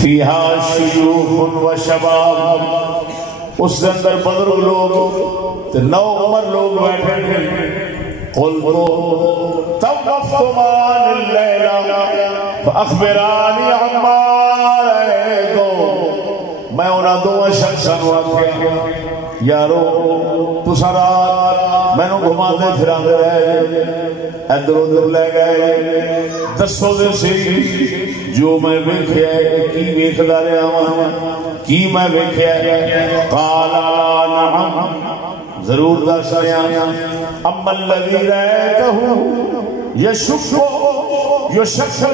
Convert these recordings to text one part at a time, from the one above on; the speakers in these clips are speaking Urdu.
فیہا شیوخ و شباب، اس کے اندر بزرگ لوگ نو عمر لوگ بیٹھے ہیں. قلت توقفتمان اللیلہ فاخبرانی عما رأیتم، میں انہاں دو شخصاں نوں آکھیا یارو تساں رات مینوں گھماندے پھراندے رہے، ادھر ادھر لے گئے، دسو دے سی جو میں ویکھیا ہے کی ویکھدا رہا ہاں، کی میں ویکھیا ہے؟ قال نعم، ضرور دس رہا. اما الذی رأیتہ یشک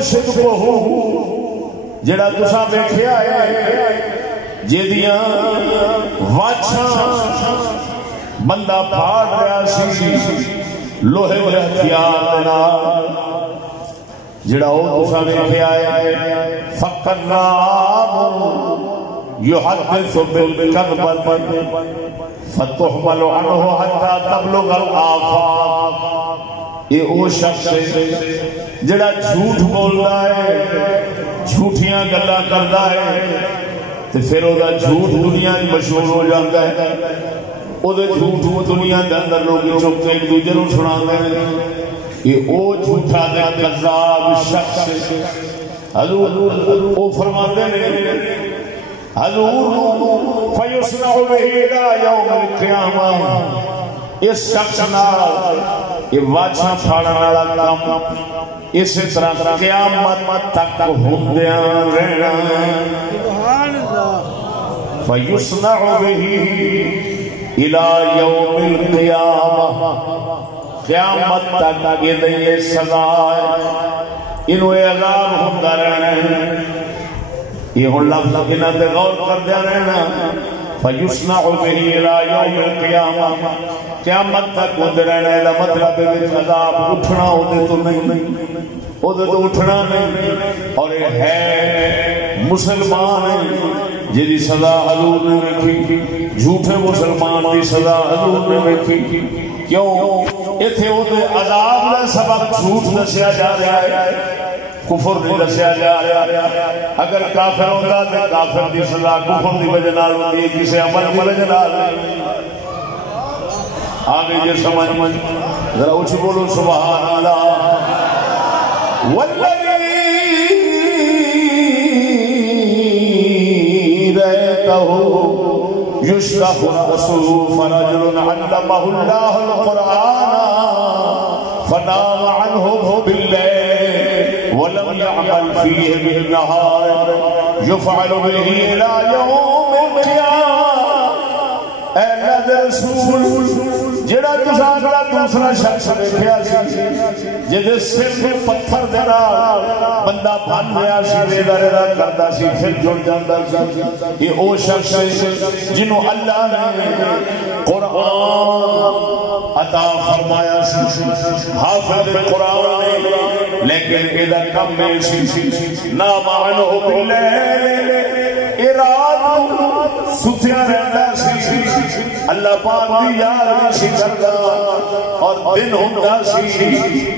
صدقہ، جڑا تساں ویکھیا ہے جیدیاں واچھاں بندہ پھاڑ رہا سی لوہے دے ہتھیار نال، جڑا او تساں ویکھیا ہے فقراب یحدث بالکذب فتحمل عنہ حتی تبلغ الآفاق. یہ او شخص ہے جڑا جھوٹ بولدا ہے، جھوٹیاں گلاں کردا ہے تے پھر او دا جھوٹ دنیا وچ مشہور ہو جاندا ہے. او دے جھوٹ دنیا دے اندر لوگ چپ کے ایک دوسرے نوں سناندے ہیں. یہ او جھوٹا تے کذاب شخص حضور او فرماندے نے حضور فیصنع به الى یوم القیامہ، اس شخص نال یہ واچھاں پھاڑن والا کام اسی طرح قیامت تک ہوندیاں رہنا. سبحان اللہ. فیصنع به الى یوم القیامہ، قیامت تک یہ سزا انہوں عذاب ہوندا رہنا. یہ ہن لفظ انہاں تے غور کردیا رہنا. فیصنع به الى یوم القیامہ، قیامت تک ہوندے رہنا. دا مطلب ہے عذاب اٹھنا ہوندے تو نہیں، اودے تو اٹھنا نہیں. اور یہ ہے مسلمان جی سزا حضور نے رکھی، جھوٹے مسلمان کی سزا حضور نے رکھی. کیوں؟ ایتھے اودے عذاب دا سبب جھوٹ دسیا جا رہا ہے، کفر نہیں دسیا جا رہا. اگر کافر ہوتا تو کافر کی سزا کفر کی وجہ نال ہوتی ہے، کسی عمل کی وجہ نال. آگے یہ سمجھ ذرا اچھ بولو سبحان اللہ. والذی رأیتہ یشرح رأسہ فرجل علمہ اللہ القرآن فنام عنہ باللیل ولم يعمل فيه بالنهار يفعل به الى يوم القيامة. اے اللہ رسول جڑا تساں دا دوسرا شخص ویکھیا سی جے سر تے پتھر دے نال بندہ بن گیا سی، ریدا کردا سی، پھر جڑ جاندا سی. یہ او شخص جنوں اللہ نے قرآن عطا فرمایا سی، حافظ قرآن نے، لیکن ادا کم میں سی نام عنہ باللیل، رات ستیا رہتا سی، اللہ پاک دی یاد سی کردا، اور دن ہوندا سی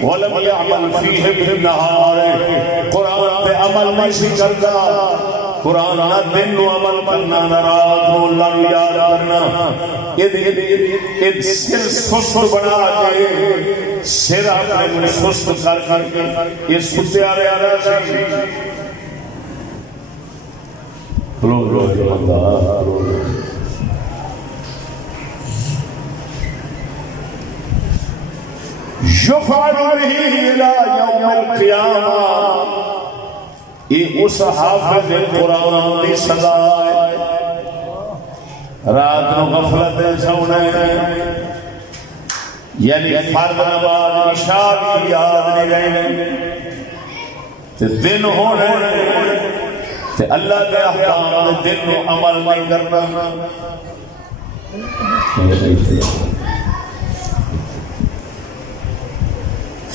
ولم يعمل فيه بالنهار، قرآن پہ عمل نہیں سی کردا. قرآن نہ دن نو عمل کرنا نہ رات نو اللہ نو یاد کرنا. یہ سر سست بنا کے سر اپنے سست کر کے یہ ستیا رہا سی. یفعل به الى یوم القیامہ، یہ اس حافظ قرآن کی سزا ہے. رات نو غفلت سونا یعنی فرد نماز عشاء کی یاد نہیں رہنے، دن ہونے اللہ کے احکام دن کو عمل نہیں کرنا.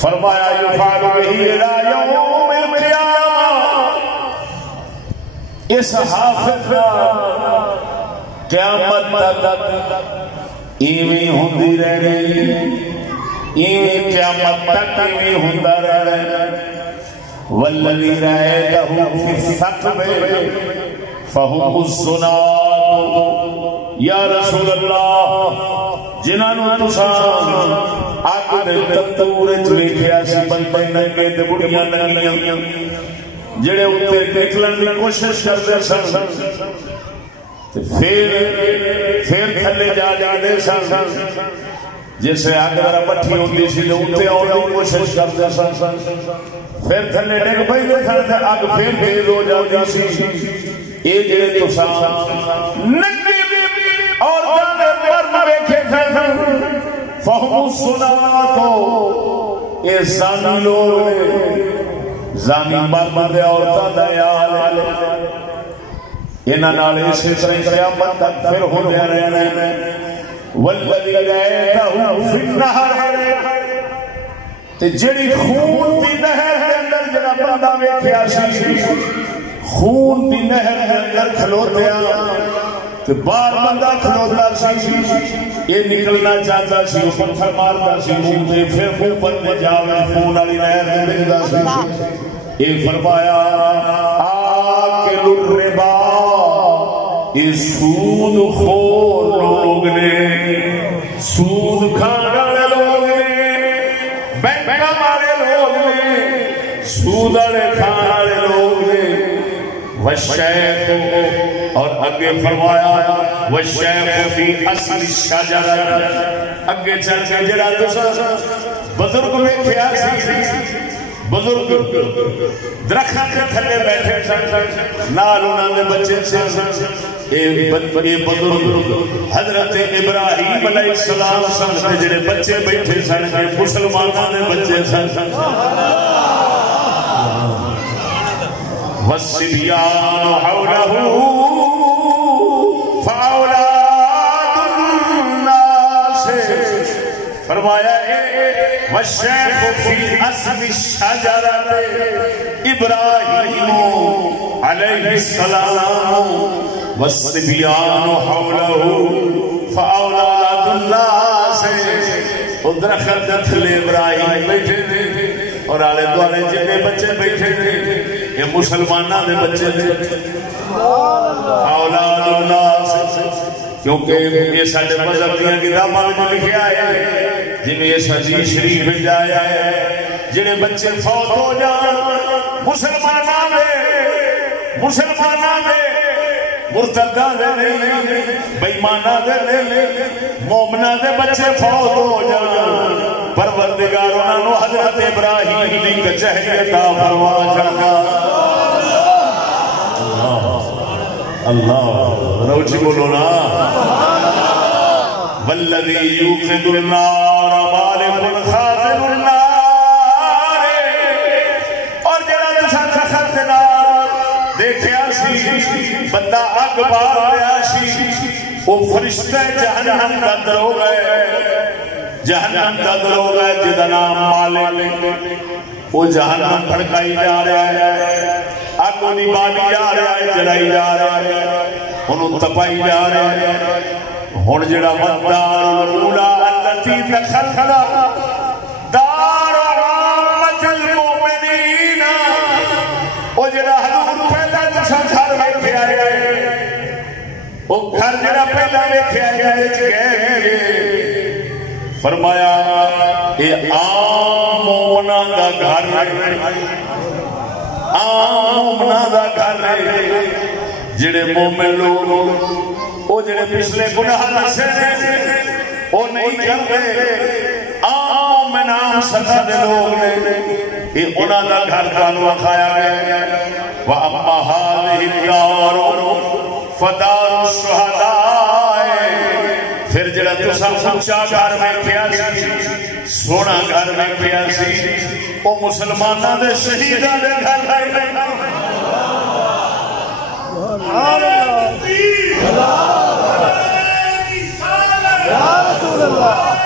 فرمایا یفعل به الى یوم القیامہ، اس حافظ قیامت تک ایویں ہوندی رہنی، ایویں قیامت تک ایویں ہوندا رہنا. والذی رأیتہ فی الثقب فہم الزنات یا رسول اللہ جنہاں تساں اگ دے تندور وچ ویکھیا سی بندے ننگے تے بڑیاں ننگیاں جڑے اوتے نکلن دی کوشش کردے سن تے پھر تھلے جا جاندے سن جیسے اگ ذرا پٹھی ہوندی سی تے اوتے آਉਣ دی کوشش کردے سن پھر تھلے ڈگ پیندے سن تے اگ پھر تیز ہو جاندی سی اے جڑے تساں ننگی عورتاں دے مرد ویکھے سن فہم الصلاۃ اے زانی لوگ زانی مرد دے عورتاں دا یار انہاں نال اسی طرح قیامت تک پھر ہوندے رہنا والذی رأیتہ فی النہر تے جڑی خون دی نہر دے اندر جڑا بندہ ویکھیا سی خون دی نہر دے اندر کھلوتیا تے باہر بندہ کھلوتا سی یہ نکلنا چاہتا سی پتھر مارتا سی منہ تے پھر اوپر تے جاوے خون والی نہر میں ڈگدا سی یہ فرمایا آکل الربا یہ سود خور لوگ نے سود کھانے والے لوگ نے بینک والے لوگ نے سود والے کھانے والے لوگ نے والشیخ اور اگے فرمایا والشیخ فی اصل الشجر اگے چل کے جڑا تساں بزرگ ویکھیا سی بزرگ درخت کے تھلے بیٹھے سن نال انہاں دے بچے سن اے بزرگ حضرت ابراہیم علیہ السلام سن جڑے بچے بیٹھے سن مسلماناں دے بچے سن والصبيان حوله فأولاد الناس فرمایا والشيخ في أصل الشجرة إبراهيم عليه السلام والصبيان حوله فأولاد الناس درخت تھلے ابراہیم بیٹھے تھے اور آلے دوالے جتنے بچے بیٹھے تھے یہ مسلمانہ دے بچے تھے اولاد الناس کیونکہ یہ ساڑھے مذہب دیا کتاباں میں لکھیا ہے جن میں یہ حدیث شریف جایا ہے جنہیں بچے فوت ہو جان مسلمانہ دے مرتدہ دے بیمانہ دے مومنہ دے بچے فوت ہو جان پروردگار انہوں حضرت ابراہیم دی کچہری عطا فرما چھڑا اللہ روچی بولو نا والذی یوقد النار مالک خازن النار اور جڑا تساں سخت نار دیکھیا سی بندہ اگ بار آیا سی وہ فرشتہ جہنم کا دروغہ ہے جہنم کا دروغہ ہے جدا نام مالک وہ جہنم بھڑکائی جا رہا ہے آگ انہی بالی جا رہا ہے جلائی جا رہا ہے انہوں تپائی جا رہا ہے ہون جڑا مدار الاولا اللتی تخلقا دار عامت المومنین وہ جڑا حضور پہلا جسا گھر میں کیا ہے وہ گھر جڑا پہلا میں کیا ہے فرمایا اے عام مومنہ دا گھر جڑے مومن لوگ وہ جڑے پچھلے گناہ نسے وہ نہیں کرتے عام منام سزا دے لوگ نے یہ انہاں دا گھر کانو کھایا گیا وَأَمَّا هَذِهِ الدَّارُ فَدَارُ الشُّهَدَاءِ پھر جڑا تساں اونچا گھر ویکھیا سی سونا گھر ویکھیا سی وہ مسلماناں دے شہیداں دے گھر ہے یا رسول اللہ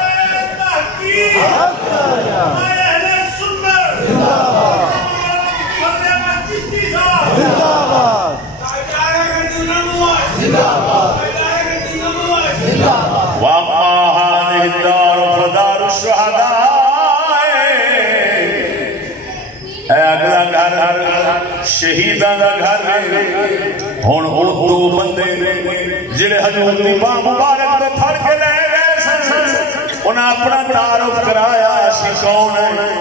اگلا گھر شہیداں دا گھر ہن او دو بندے جڑے حضور دی باہ مبارک تے پھڑ کے لے گئے سن انہاں اپنا تعارف کرایا سی کون ہے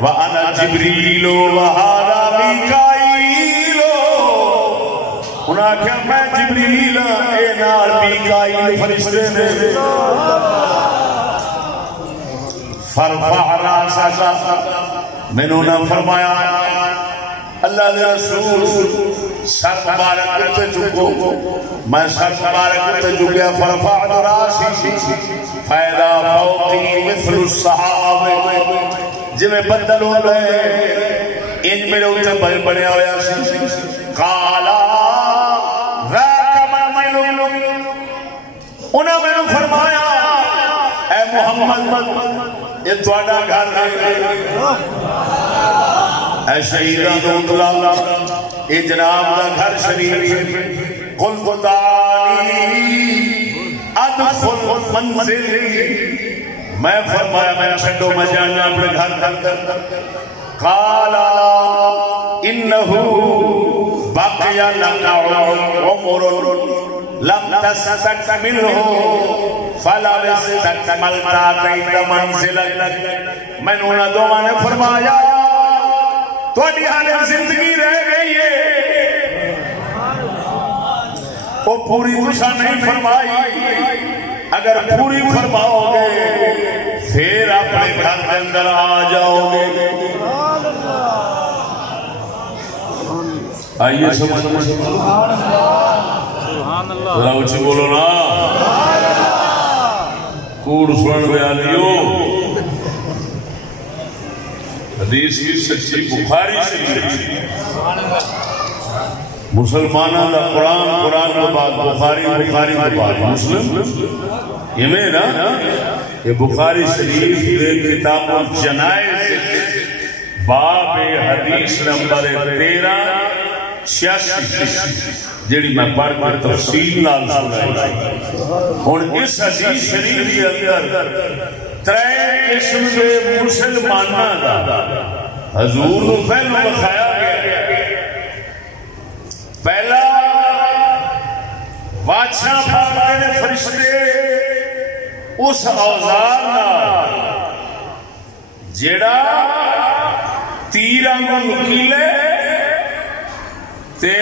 وانا جبریل وہذا میکائیل انہاں کہا میں جبریل اے نال میکائیل فرشتے نے فرفع راسک میں نے فرمایا اللہ دے رسول سر مبارک تے جھکو میں سر مبارک تے جھکیا فرفعت راسی فائدہ فوقی مثل الصحاب جویں بدل ہو گئے ان میرے اوتے بل بنیا ہویا سی قالا ذاک من انہاں میں نے فرمایا اے محمد یہ تواڈا گھر ہے اے شہیداں دو اطلاع اے جناب دا گھر شریف قل تعالی ادخل منزلی میں فرمایا میں چھڈو میں جانا اپنے گھر قال انه بقي لك عمر لم تستكمله فلم استكملت اتيت منزلك میں انہاں دوواں نے فرمایا تھوڑی حالے زندگی رہ گئی ہے وہ پوری کچھ نہیں فرمائی اگر پوری فرماؤ گے پھر اپنے گھر کے اندر آ جاؤ گے آئیے سمجھ ذرا اچھی بولو نا کوڑ سن بیانیو حدیث کی سچی بخاری شریف مسلمانوں کا قرآن قرآن کے بعد بخاری بخاری کے بعد مسلم یہ میں نا یہ بخاری شریف کتاب الجنائز باب حدیث نمبر 1386 جیڑی میں پڑھ کر تفصیل نال سنائی ہن اس حدیث شریف کے اندر ترے قسم کے مسلماناں دا حضور نو پہلو بخایا گیا پہلا بادشاہ پاک نے فرشتے اس اوزار نال جیڑا تیراں نو نکیلے تے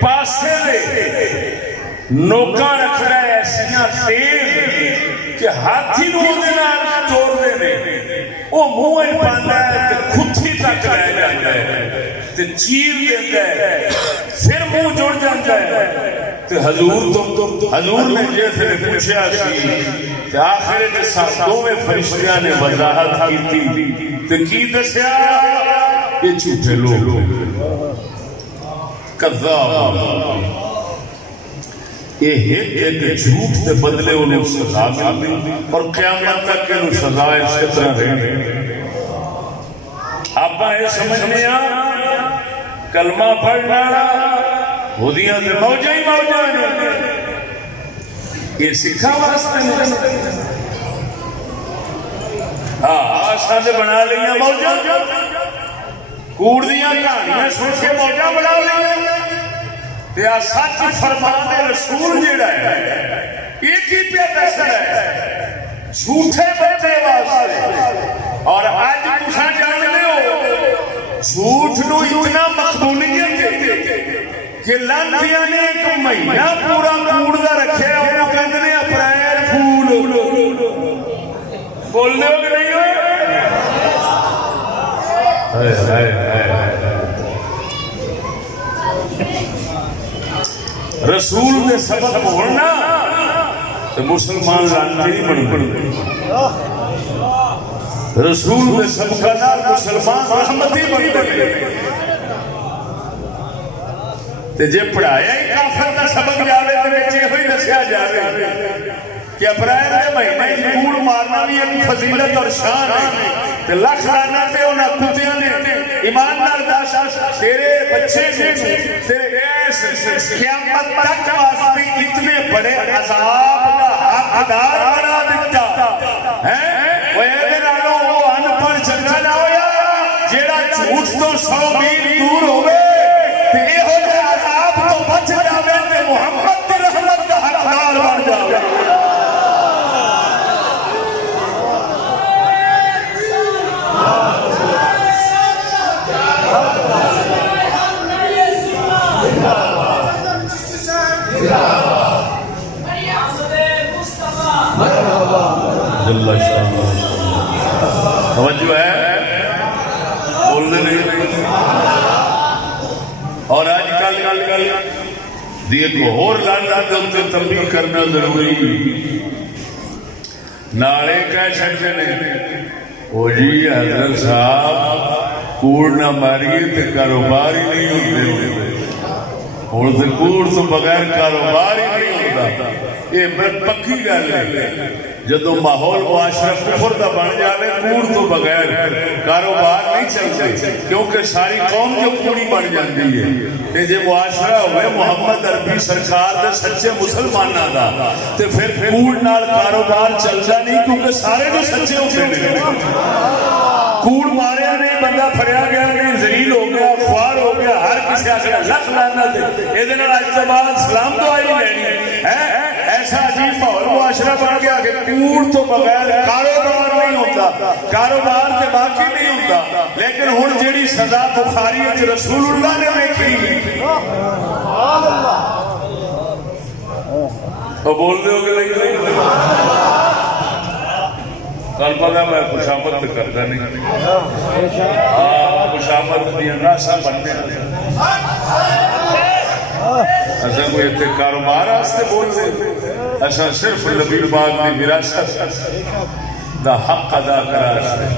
پاسے دے نوکاں رکھنا ایسیاں تیز کہ ہاتھی نو دے نال توڑ دے نے او منہ پاندا ہے تے کھٹھی تک لے جاندا ہے تے چیر دیندا ہے پھر منہ جڑ جاندا ہے تے حضور نے جیسے پوچھا سی تے آخر تے دوویں فرشتیاں نے وضاحت کیتی تے کی دسیا یہ جھوٹے لوگ کذاب یہ ایک جھوٹ کے بدلے انہیں سزا ملتی اور قیامت تک انہیں سزا اس طرح رہے آپ یہ سمجھنے کلمہ پڑھنا خودیاں سے موجہ ہی موجہ یہ سکھا واسطے نہیں آسان سے بنا لیا موجہ کوڑ دیا کہانیاں سن کے موجہ بنا لیا یا سچ فرمانے رسول جیڑا ہے ایک ہی پہ دستا ہے جھوٹے بندے واسطے اور آج تساں جان لے ہو جھوٹ نو اتنا مقبولیت کہ لانتیاں نے ایک مہینہ پورا کوڑ دا رکھے اور کہندے نے اپریل پھول بولنے ہو کہ نہیں ہو رسول نے سبق بولنا تو مسلمان لانتی نہیں بن رسول نے سبق نال مسلمان رحمتی بن جے پڑھایا ہی کافر کا سبق جاوے تو یہ ہوئی دسیا جاوے کہ اپریل کے مہینے کوڑ مارنا بھی ایک فضیلت اور شان ہے لکھ لانا تے انہاں کتیاں نے ایماندار داس تیرے بچے تیرے قیامت تک واسطے اتنے بڑے عذاب کا حقدار بنا دیتا ہے وہ اے نالوں وہ ان پڑھ چنگا نہ ہویا جیڑا جھوٹ تو 100 میل دور ہوئے تے ایہو جے عذاب تو بچ جاوے تے محمد دی رحمت دا حقدار بن جاوے اللہ شاہ توجہ ہے بولنے نہیں اور آج کل دیکھو اور لانا دل سے تنبیہ کرنا ضروری نعرے کہہ سکتے نہیں او جی حضرت صاحب کوڑ نہ ماریے تو کاروبار ہی نہیں ہوتے اور کوڑ تو بغیر کاروبار ہی نہیں ہوتا یہ پکی گل ہے جدو ماحول معاشرہ کفر دا بن جائے کوڑ تو بغیر کاروبار نہیں چلتے کیونکہ ساری قوم جو کوڑی بن جاتی ہے کہ جب معاشرہ ہوئے محمد عربی سرکار دے سچے مسلمانوں دا تے پھر کوڑ نال کاروبار چلتا نہیں کیونکہ سارے جو سچے ہوتے ہیں کوڑ ماریا نہیں بندہ پھڑیا گیا نہیں ذلیل ہو گیا خوار ہو گیا ہر کسی آخر لکھ لانا دے یہ اج تو بعد اسلام تو آئی لینی ہے ایسا عجیب ماحول معاشرہ بن گیا کہ کوڑ تو بغیر کاروبار نہیں ہوتا کاروبار سے باقی نہیں ہوتا لیکن ہن جیڑی سزا بخاری وچ رسول اللہ نے لکھی تو بول دے ہو کہ نہیں کل پتا میں خوشامد کرتا نہیں خوشامد دیا ناسا بننے ایسا کوئی اتنے کاروبار آستے بول رہے ایسا صرف نبی پاک کی وراثت دا حق ادا کرا ہے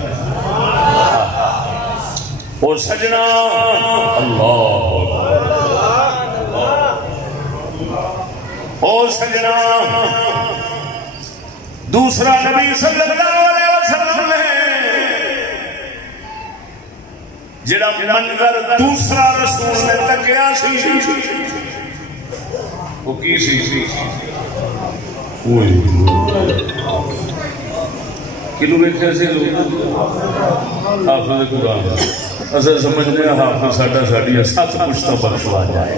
اور سجنا اللہ اور سجنا دوسرا نبی صلی اللہ علیہ وسلم نے جڑا منظر دوسرا رسول نے تکیا سی وہ کی سی کنو ویکھیا سی حافظ قرآن اصل سمجھنے حافظ ساڈا ساڈی 7 پشتاں بخشوا جائے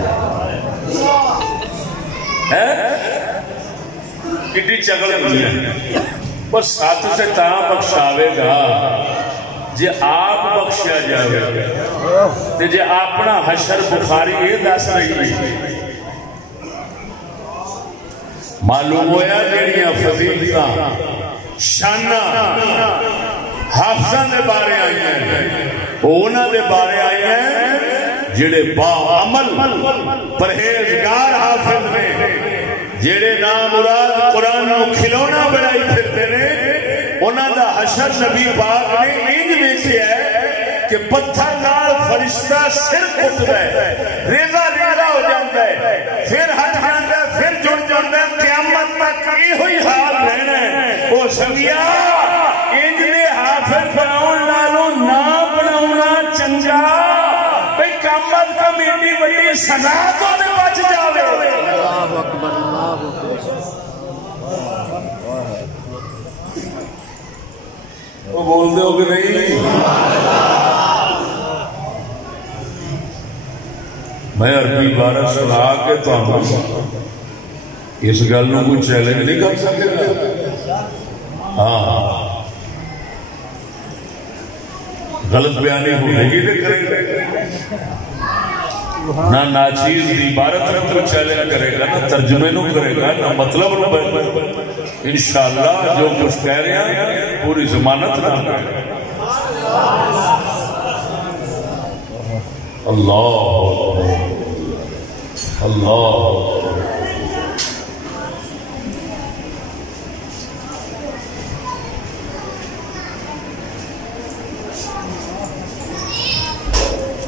کتنی چگل ہوئی ہے بس 7 سے تاں بخشاوے گا جے آپ بخشیا جائے تے جے اپنا حشر بخاری یہ دس رہی ہے معلوم ہویا جڑیاں فضیلتاں شاناں حافظاں دے بارے آئی ہیں انہاں دے بارے آئی ہیں جڑے با عمل پرہیزگار حافظ نے جڑے نام مراد قرآن کو کھلونا بنائی پھرتے نے انہاں دا حشر نبی پاک نے انج ویکھیا ہے کہ پتھر نال فرشتہ سر کٹدا ہے ریزہ ریزہ ہو جاتا ہے پھر ہٹ جاتا ہے پھر جڑ جاتا ہے قیامت تک یہ حال رہنا ہے او سویا انج دے حافظ بناون نالوں نہ بناونا چنگا بھئی قیامت کمیٹی بڑی سزا تو تے بچ جاوے اللہ اکبر اللہ اکبر وہ بول دے ہو کہ نہیں میں عربی بارہ سنا کے تو اس گل نو کوئی چیلنج نہیں کر سکتے ہاں غلط بیانی ہونے کی تو کرے گا نہ ناچیز دی عبارت نو کوئی چیلنج کرے گا نہ ترجمے نو کرے گا نہ مطلب نو انشاءاللہ جو کچھ کہہ رہے ہیں پوری ضمانت نہ کرے اللہ اللہ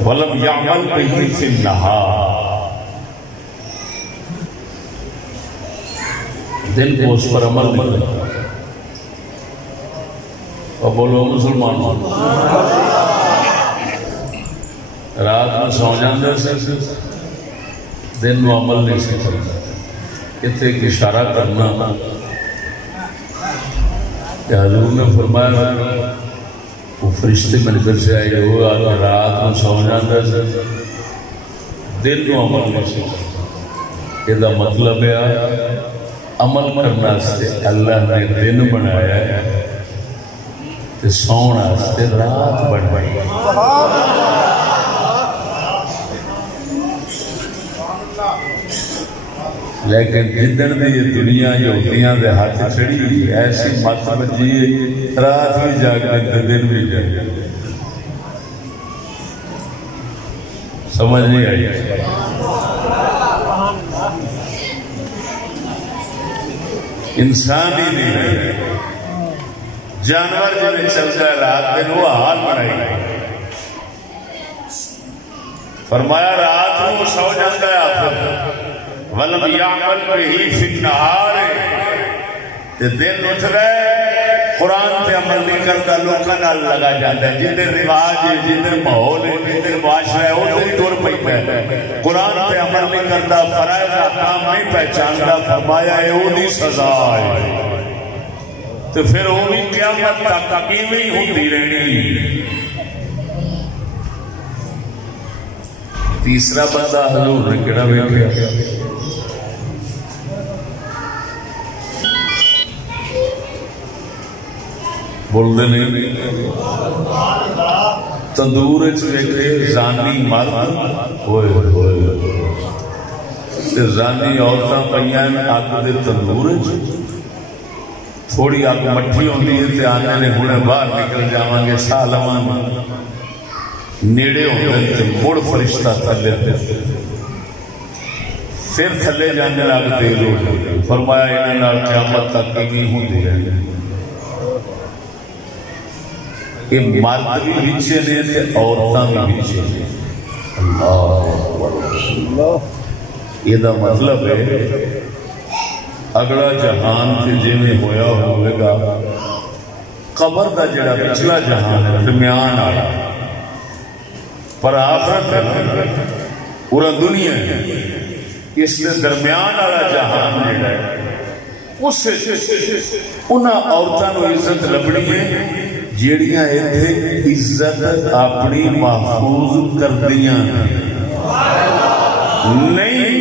وَلَمْ يَعْمَلْ بِهِ فِي النَّهَارِ دن کو اس پر عمل نہیں کرتا اور بولو مسلمان رات میں سو جاندے سے دن میں عمل نہیں سے کرتا کتنے ایک اشارہ کرنا کہ حضور نے فرمایا وہ فرشتے میرے گھر سے آئے ہو رات میں سو جاتا ہے دن کو عمل نہیں سکتا یہ مطلب ہے عمل کرنا سے اللہ نے دن بنایا ہے تو سونا سے رات بنائی لیکن جدن دی یہ دنیا یہودیاں دے ہاتھ چڑھی ایسی مت بجی رات بھی جاگتے دن بھی جاگتے سمجھ نہیں آئی انسان ہی نہیں جانور جنہیں چلتا ہے رات دن وہ حال بنائی فرمایا رات کو سو جاتا ہے آپ وَلَمْ يَعْمَلْ بِهِ فِي النَّهَارِ دن اٹھ گئے قرآن پہ عمل نہیں کرتا لوگوں نال لگا جاتا ہے جدھر رواج ہے جدھر ماحول ہے جدھر معاشرہ ہے ادھر ٹر پہ قرآن پہ عمل نہیں کرتا فرائض احکام نہیں پہچانتا فرمایا ہے وہی سزا ہے تو پھر وہ بھی قیامت تک ایویں ہی ہوتی رہنی تیسرا بندہ حضور نے کہنا ویکھیا بولتے نہیں تندور ویکھے زانی مرد ہوئے زانی عورتاں پئیاں اگ دے تندور تھوڑی اگ مٹھی ہوندی ہے تے آنے نے ہنے باہر نکل جاواں گے ساہ لواں نیڑے ہوندے تے مڑ فرشتہ تھلے پھر تھلے جانے لگ تیل ہو فرمایا انہاں نال قیامت تک نہیں ہوندی رہے کہ مرد بھی پیچھے نے تھے عورتاں بھی پیچھے نے اللہ یہ دا مطلب ہے اگلا جہان سے جی میں ہویا ہوئے گا قبر دا جڑا پچھلا جہان ہے درمیان آیا پر آخرت ہے پورا دنیا ہے اس لئے درمیان آیا جہان جڑا ہے اس سے انہاں عورتاں کو عزت لبڑی ہے جیڑیاں ایتھے عزت اپنی محفوظ کر دیاں نہیں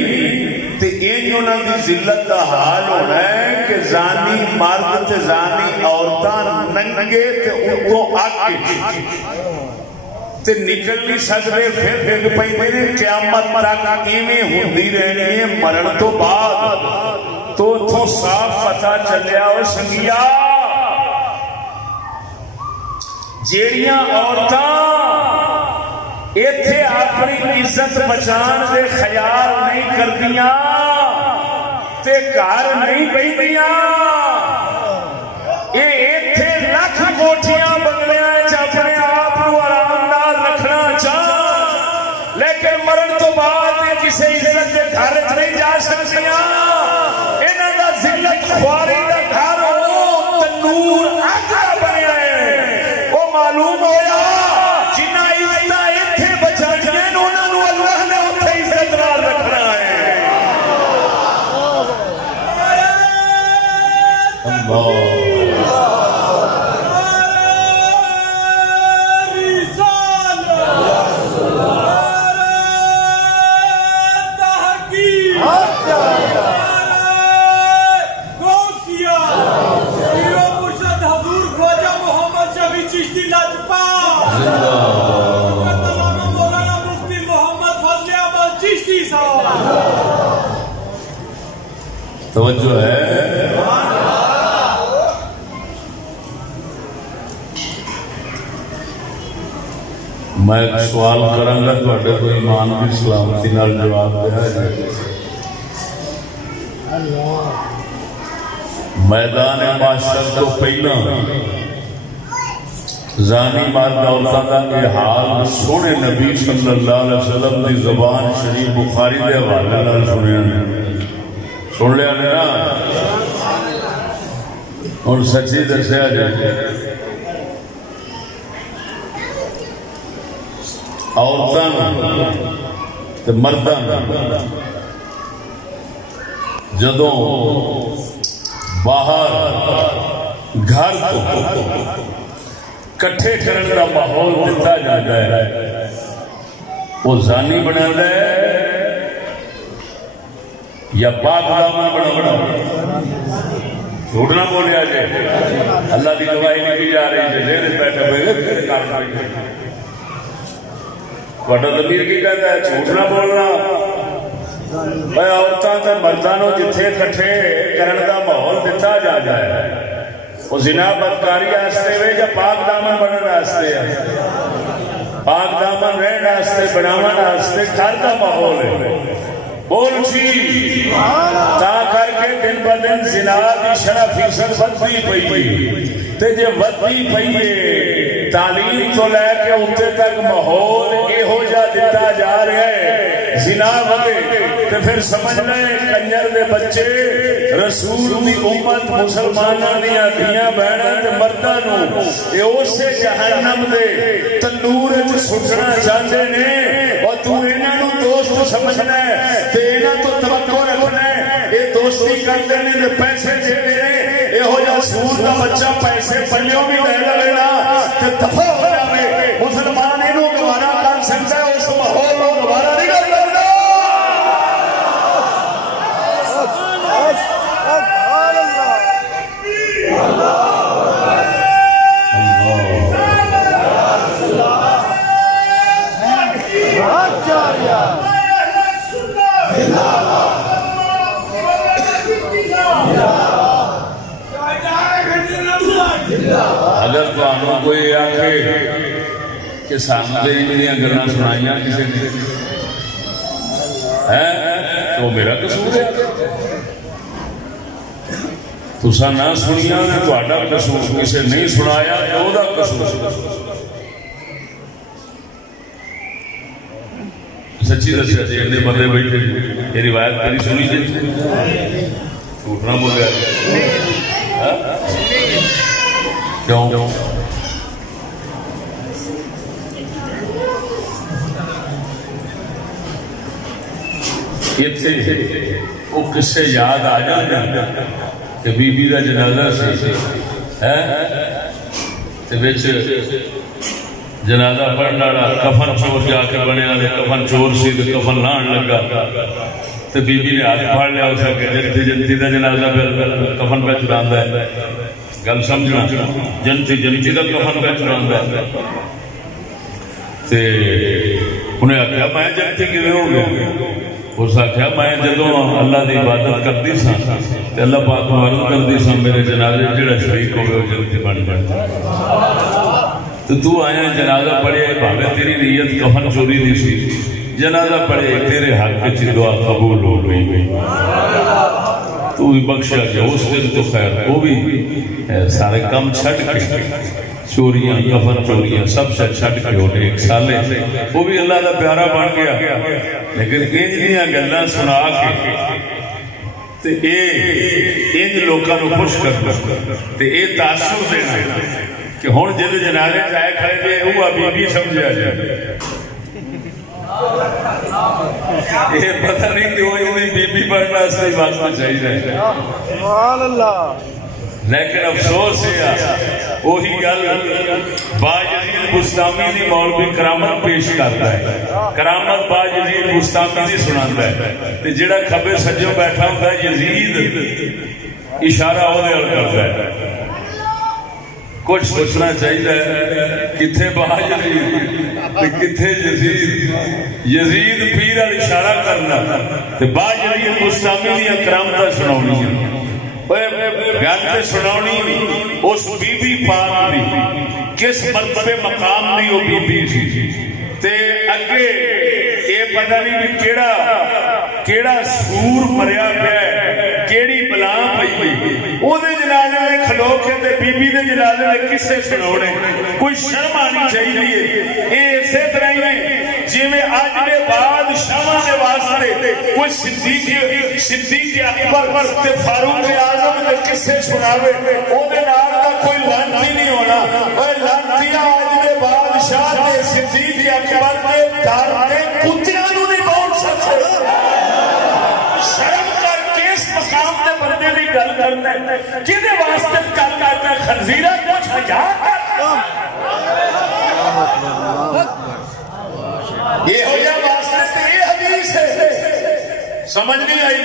تے این انہاں دی ذلت دا حال ہونا ہے کہ زانی مرد تے زانی عورتاں ننگے تے ان کو آکے تے نکل نہیں سکتے پھر ڈگ پئی میرے قیامت تک ایویں ہوندی رہنی ہے مرن تو بعد تو صاف پتہ چلیا او سنگیا جیڑیاں عورتاں ایتھے اپنی عزت بچان دے خیال نہیں کردیاں تے گھر نہیں بیٹھیاں اے ایتھے لکھ کوٹھیاں بنگلیاں اپنے آپ کو آرام نال رکھنا چاہ لیکن مرن تو بعد کسی عزت دے گھر نہیں جا سکتیاں انہاں دا ذلت خواری دا گھر ہو تنور اگ دا بنیا ہے معلوم ہویا جنہ عزت ایتھے بچانے انہوں نے اللہ نے اتھے عزت نال رکھنا ہے اللہ توجہ ہے میں ایک سوال کراں گا تواڈے کو ایمان دی سلامتی نال جواب دیا ہے میدان معاشر تو پہلا زانی مرد عورتاں دا یہ حال سونے نبی صلی اللہ علیہ وسلم دی زبان شریف بخاری دے حوالے نال سنیا نے سن لیا نے نا اور سچی دسیا جائے عورتاں تے مرداں جدوں باہر گھر تو کٹھے کرنے کا ماحول دیتا جاتا ہے، وہ زانی بنا ہے یا پاک دامن بنا؟ جھوٹ نہ بولیا جائے، اللہ کی گواہی نہیں کی جا رہی ہے، بیٹھے ہوئے بڑا ضمیر کی کہتا ہے جھوٹ نہ بولنا۔ بھائی عورتوں تے مردوں کو جتھے کٹھے کرنے کا ماحول دیتا جاتا ہے، وہ زنا بدکاری واسطے وے یا پاک دامن بننے واسطے ہے؟ پاک دامن رہن واسطے بناون واسطے گھر کا ماحول ہے۔ بول جی تا کر کے دن ب دن زنا دی شرح فیصد ودی پئی تے جے ودی پئی تعلیم تو لے کے اتنے تک ماحول یہو جا دیتا جا رہا ہے، زنا ودے تے پھر سمجھ لیں کنجر دے بچے رسول دی امت مسلماناں دیاں دھیاں بہناں تے مرداں نو اے اسے جہنم دے تندور وچ سٹنا چاہندے نے، اور تو انہاں نو دوست سمجھنا ہے تے انہاں تو توقع رکھنا ہے، اے دوستی کرتے نے تے پیسے دیندے نے، یہو جا سود دا بچہ پیسے پلیوں بھی لے لے نا تے دفع ہو جاوے، مسلمان اینو گوارا کر سکتا ہے، اس ماحول نو گوارا نہیں کر سکتا۔ اگر تمہیں کوئی آخے کہ سامنے ان گلاں سنائیاں کسی نے تو میرا قصور ہے، تساں نہ سنیاں تہاڈا قصور، کسی نہیں سنایا تو وہ قصور۔ سچی دسیا جی اتنے بندے بیٹھے یہ روایت کری سنی جی، جھوٹ نہ بولیا کیوں؟ وہ قصے یاد آ جاتے کہ بی بی کا جنازہ سی، جنازہ پڑھنے والا کفن چور جا کے بنیا، کفن چور سی تو کفن لان لگا تو بی بی نے ہاتھ پھاڑ لیا اس کے جنتی جنتی کا جنازہ کفن پہ چڑھاتا ہے، گل سمجھنا، جنتی جنتی کا کفن پہ چڑھاتا ہے۔ انہیں آخیا میں جنتی کیویں ہو گیا؟ اس آخیا میں جدو اللہ کی عبادت کرتی سا تو اللہ پاک کو عرض کرتی سا میرے جنازے جڑا شریک ہوگا وہ جنتی بن جاتا، تو آیا جنازہ پڑھے بھاوے تیری نیت کفن چوری دی سی، جنازہ پڑھے تیرے حق کی دعا قبول ہو گئی، تو بھی بخشا گیا۔ اس دن تو خیر وہ بھی سارے کام چھٹ کے چوریاں کفن چوریاں سب سے چھٹ کے ہونے ایک سالے وہ بھی اللہ کا پیارا بن گیا، لیکن انجیاں گلاں سنا کے انج لوگوں کو خوش کرنا یہ تاثر دینا کہ ہوں جد جنازے چائے کھڑے تھے وہ بی بی سمجھا جائے، یہ پتہ نہیں کہ وہ بی بی بننا صحیح بات چاہیے، لیکن افسوس ہے وہی گل باجید بستامی دی مولوی کرامت پیش کرتا ہے، کرامت باجید بستامی دی سناتا ہے، تے جڑا کھبے سجوں بیٹھا ہوتا ہے یزید اشارہ وہ کرتا ہے۔ کچھ سوچنا چاہیے کتنے باجید کتنے یزید، یزید پیر والا اشارہ کرنا تے باجید بستامی دی کرامت سناونی گل سناونی اس بی بی پاک دی کس مرتبے مقام دی وہ بی بی سی تے اگے یہ پتہ نہیں بھی کیڑا سور مریا پیا کیڑی بلا پئی وہ جنازے میں کھلو کے تے بی بی دے جنازے میں کسے سناونے، کوئی شرم آنی چاہیے۔ یہ اسی طرح ہی جی میں اج دے بعد شاواں دے واسطے کوئی صدیق اکبر تے فاروق اعظم دے کسے سناوے او دے نال دا کوئی لعنتی نہیں ہونا، اوے لعنتیاں اج دے بادشاہ تے صدیق اکبر دے در تے کتیاں نوں نہیں پہنچ سکتے۔ شرم کر کے اس مقام تے بندے دی گل کرنا کدے واسطے گل کرنا، خنزیرہ کچھ حیا کر سمجھ نہیں آئی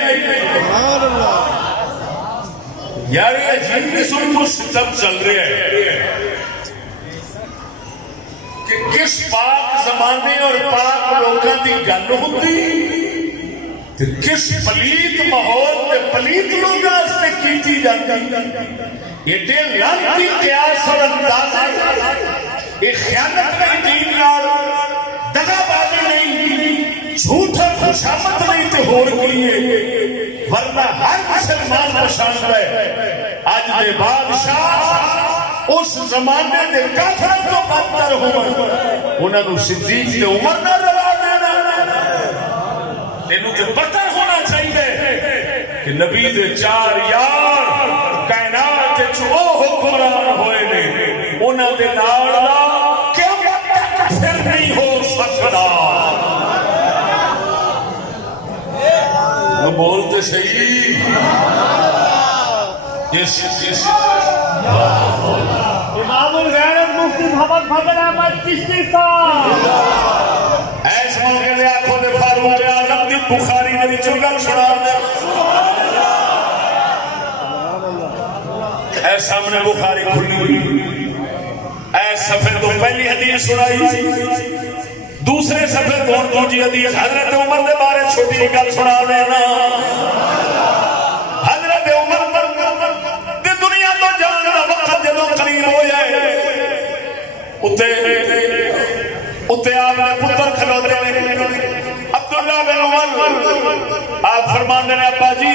یار یہ عجیب قسم کو ستم چل رہا ہے کہ کس پاک زمانے اور پاک لوگوں کی گل ہوتی کس پلیت ماحول تے پلیت لوگوں سے کیتی جاتی ایڈے لانتی قیاس اور اندازے یہ خیانت نہیں دین نال دغا بازی نہیں جھوٹ اور خوشامت نہیں تے ہور کیے ورنہ ہر مسلمان پہچان ہے اج دے بادشاہ اس زمانے دے کافر تو بدتر ہو انہاں نو صدیق تے عمر نہ رلا دینا تینوں تے پتہ ہونا چاہیے کہ نبی دے چار یار کائنات وچ او حکمران ہوئے نے انہاں دے نال دا قیامت تک پھر نہیں ہو سکدا بولتے صحیح امام الغیرت مفتی محمد فضل احمد چشتی صاحب ایس موقع دے آنکھوں دے فاروق اعظم دی بخاری نے چنگل چھڑا دے اے سامنے بخاری کھلی ہوئی اے صفحے تو پہلی حدیث سنائی دوسرے صفحے دوسری حدیث حضرت عمر دے بارے چھوٹی گل سنا دینا حضرت عمر دے دنیا تو جان دا وقت جدوں قریب ہو جائے اتے آپ نے پتر کھلوتے ہیں عبداللہ بن عمر آپ فرماندے نے ابا جی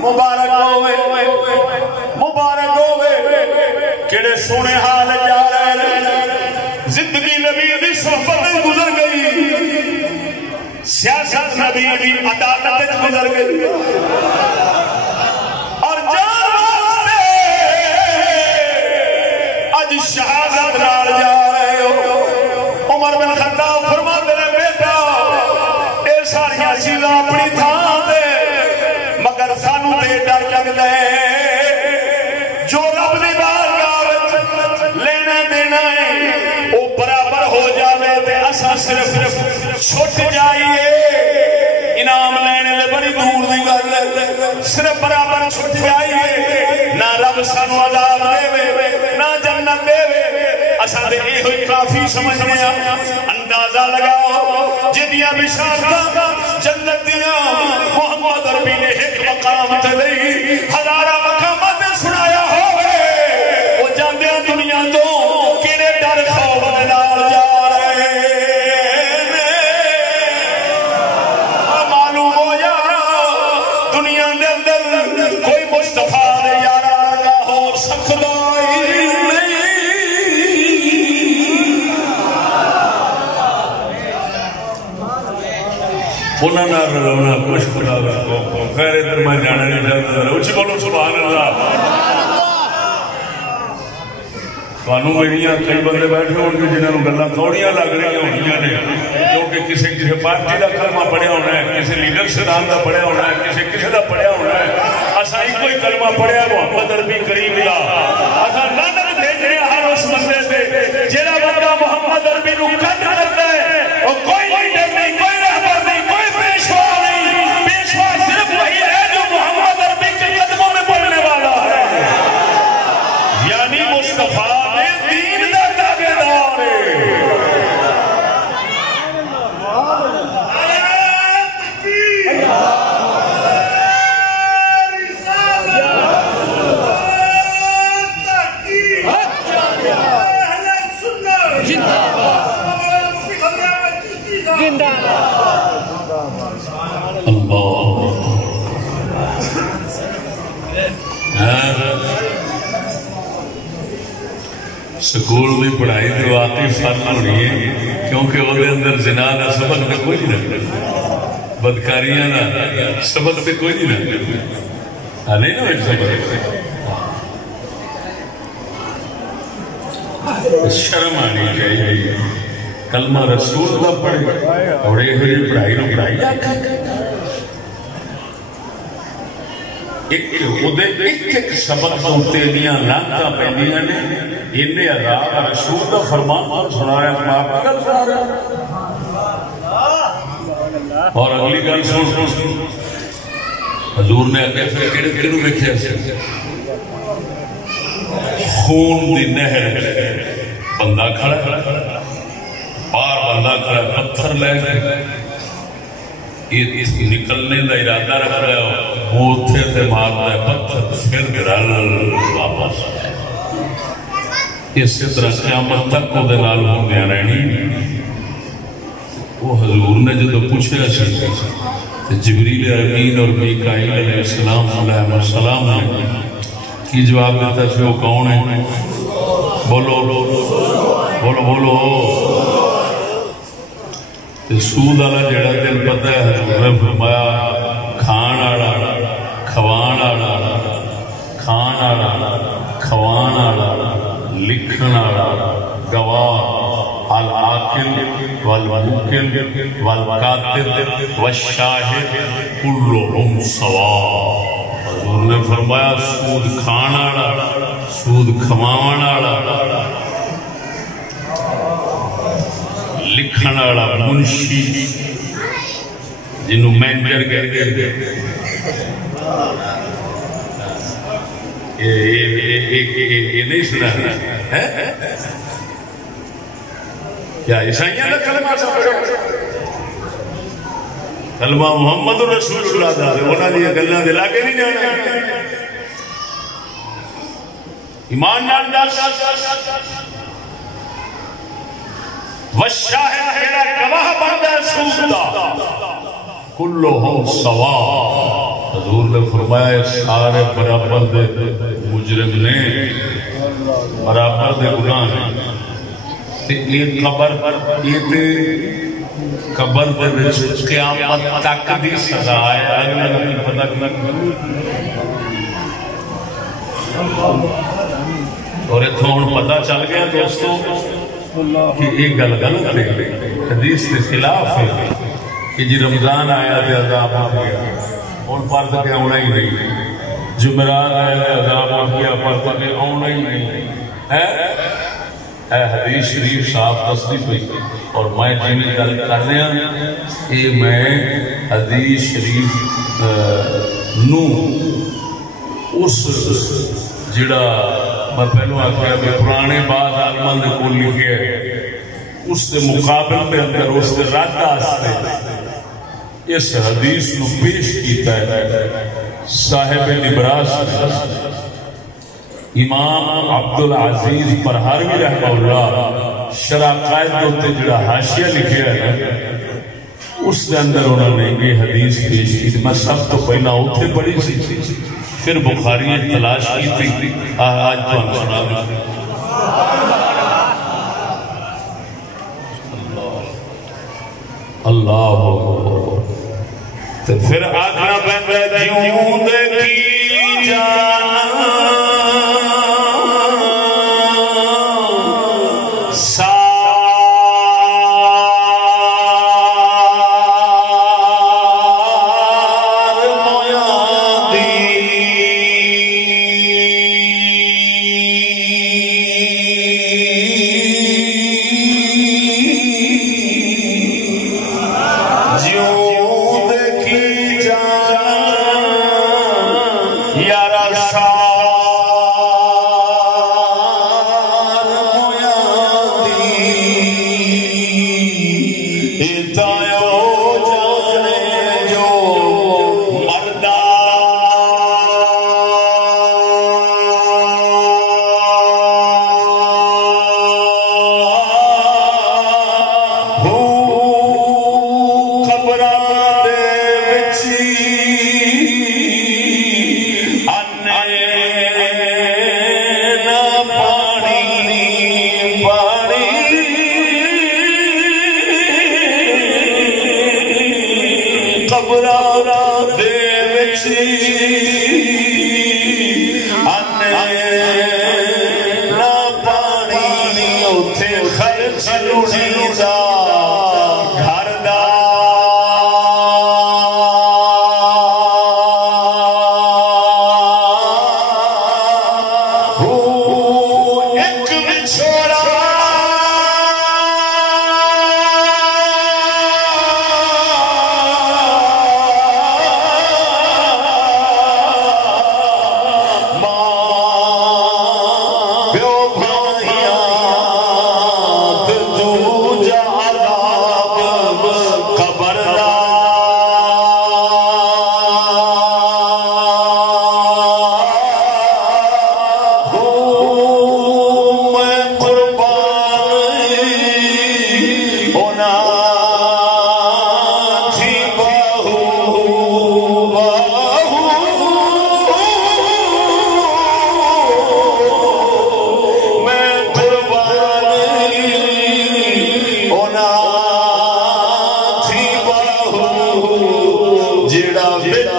مبارک ہوئے کیڑے سونے حال جا رہے ہیں زندگی نبی دی صحبت گزر گئی سیاست نبی دی عدالت گزر گئی اور جان واسطے اج شہادت نال جا رہے ہو عمر بن خطاب فرماندے نے بیٹا اے ساری چیزاں اپنی تھان تے مگر سانو تے ڈر لگدا ہے جو رب دی بارگاہ وچ لینا دینا ہے وہ برابر ہو جاوے تے اساں صرف چھٹ جائیے انعام لینے لے بڑی دور دی گل ہے صرف برابر چھٹ جائیے نہ رب سانو عذاب دے نہ جنت دے اساں تے یہ ہوئی کافی سمجھنے اندازہ لگاؤ جدیاں بشارتاں جنت دیاں محمد عربی نے ایک مقام تے نہیں ہزارہ مقامات سنایا ہوئے وہ جاندے دنیا تو کیڑے ڈر خوف نال جا رہے معلوم ہو یارا دنیا دے اندر کوئی مصطفیٰ دے یارا لگا ہو سکدا انہوں نے رونا خوش خدا خیر ادھر میں جانا نہیں چاہتا اچھی بولو سبحان اللہ تھانوں میریاں کئی بندے بیٹھے ہو جنہوں نے گلاں تھوڑیاں لگ رہی ہونی نے کیونکہ کسی پارٹی کا کلمہ پڑھیا ہونا ہے کسی لیڈر صدام کا پڑھیا ہونا ہے کسی کا پڑھیا ہونا ہے اساں ایک کوئی کلمہ پڑھیا محمد عربی کریم اللہ اساں لعنت بھیجے ہر اس بندے سے جہاں بندہ محمد عربی نو کٹ کرتا ہے وہ کوئی لیڈر نہیں کوئی رہبر نہیں کوئی پیشوا نہیں پیشوا صرف وہی ہے جو محمد عربی کے قدموں میں پڑھنے والا ہے یعنی مصطفیٰ سکول میں پڑھائی تو واقعی فرق ہونی ہے کیونکہ وہ اندر زنا کا سبق تو کوئی نہیں رکھتا بدکاریاں کا سبق تو کوئی نہیں رکھتا نہیں نا شرم آنی چاہیے کلمہ رسول کا پڑھے اور یہ پڑھائی نو پڑھائی ایک سبق تیریاں لانتاں پیندیاں نے انہیں عذاب رسول کا فرمان سنا رہا ہے اور اگلی گل سن حضور نے اگے پھر کہڑوں ویکھیا سی خون دی نہر بندہ کھڑا باہر بندہ کھڑا پتھر لے کے نکلنے کا ارادہ رکھ رہا ہے وہ اتنے سے مارتا ہے پتھر پھر گرل واپس اسی طرح قیامت تک وہ ہوندیاں رہنی وہ حضور نے جب پوچھا جبریل امین اور میکائیل علیہ السلام علیہ السلام نے کی جواب دیتا سی وہ کون ہے بولو بولو بولو سود والا جڑا تین پتہ ہے حضور نے فرمایا کھان والا کھوان والا کھان والا کھوان والا لکھن والا گواہ العاقل والموکل والکاتب والشاہد کلہم سواء حضور نے فرمایا سود کھان والا سود کھواون والا لکھن والا منشی جنہوں مینیجر کہتے ہیں یہ نہیں سنا ہے کیا عیسائیاں کا کلمہ سب کلمہ محمد رسول اللہ دا انہاں دی گلاں دے لاگے نہیں جانا ایمان نال دس والشاہد میرا گواہ بندا ہے سود دا کلہم سواء حضور نے فرمایا سارے برابر دے مجرم نے برابر دے گناہ ہیں ایک قبر دے وچ قیامت تک دی سزا ہے اگلا نہیں پتہ اور اتھوں ہن پتہ چل گیا دوستو کہ ایک گل غلط ہے حدیث کے خلاف ہے کہ جی رمضان آیا تے عذاب آ گیا اور پرد کے آنا ہی نہیں جمعرات آیا تے عذاب آ گیا پرد کے آنا ہی نہیں ہے حدیث شریف صاحب تصدیق ہوئی اور میں جنہیں گل کر رہا کہ میں حدیث شریف نو اس جڑا میں پہلو آخیا کہ پرانے بعد عالمان نے کول لکھے ہے اس کے مقابل میں اندر اس کے رد آستے اس حدیث نو پیش کیتا ہے صاحب نبراس امام عبدالعزیز پرہاروی رحمہ اللہ شرح قائد دوتے جڑا حاشیہ لکھے ہے اس کے اندر انہوں نے یہ حدیث پیش کی میں سب تو پہلا اتھے پڑھی سی پھر بخاری تلاش کی تھی آج تو ہم سنا دیں اللہ تو پھر آگنا بندہ جیوں دیکھی جانا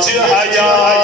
حیا